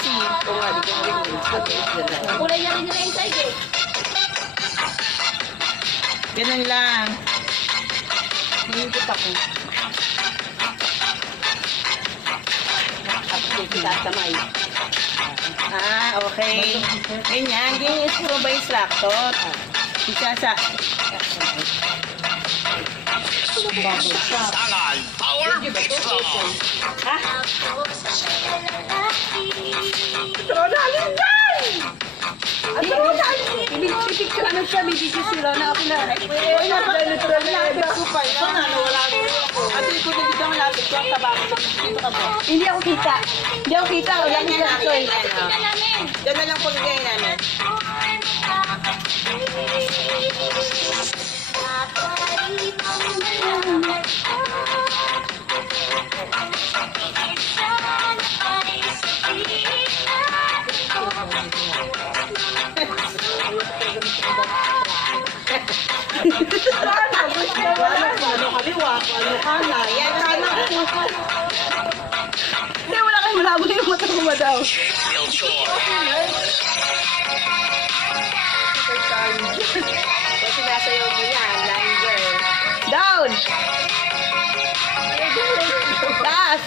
kasi. Oo nga, di ko rin. Kulay na rin nila inside eh. Ganun lang. Hihigit ako. Tapos yung isasamay. Okay. Ganyan. Ganyan yung screw by instructor. Isasa. Sangal Power Extra. Ha? Ronaldo dyan! At Ronaldo! Pipicture ano siya, may video sila na ako na. Uy, napag-alito na Malapit ko pa. Ito na, nawala mo ako. Ate ko na dito malapit ko ang tabako. Dito ka po. Hindi ako kita. Hindi ako kita. Wala Ganyan nang namin. ganito eh. Ganyan namin. Ganun lang po ganyan namin. Ano kaliwa, ano kanan. Yan, kanan ko. Hindi, wala kayo malabo yung mata ko madaw. Bill Chore. Kasi sinasayaw mo yan, line girl. Down! Taas!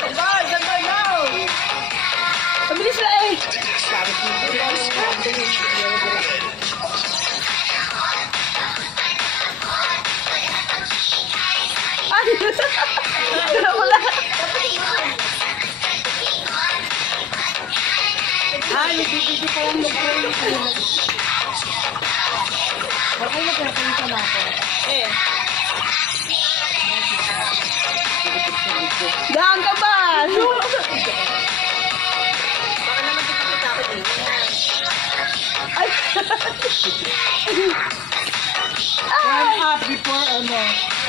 Gandol! Gandol now! Mabilis na eh! Ay! Wala! Ay, nagbibigay pa lang mag-break. Okay na pinapunta na ako. Eh, Daan ka ba? baka naman kikita ako dito. Ay! Warm up before ano?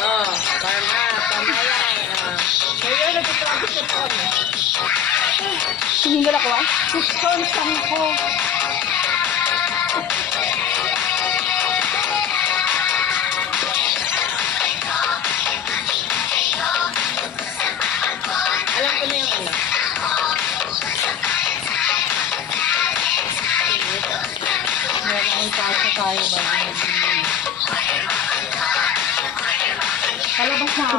Oh, warm up. Tama yan. Ngayon, nagpapractice na po. Siningal ako ah. Suston, sangko. Alam ko na yung ano. May pasa tayo ba? Palabas na ako.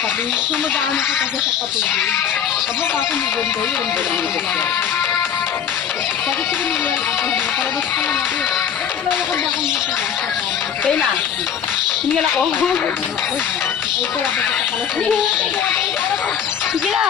Sabi, sumadaan ako kasi sa patubig. Abo ka ako maganda yun. Sabi ko naman yan ako. Palabas ka lang ako. Wala ko ba akong matagasan? Kaya na. Siningal ako. Ay, kaya ba sa kalas? Sige na.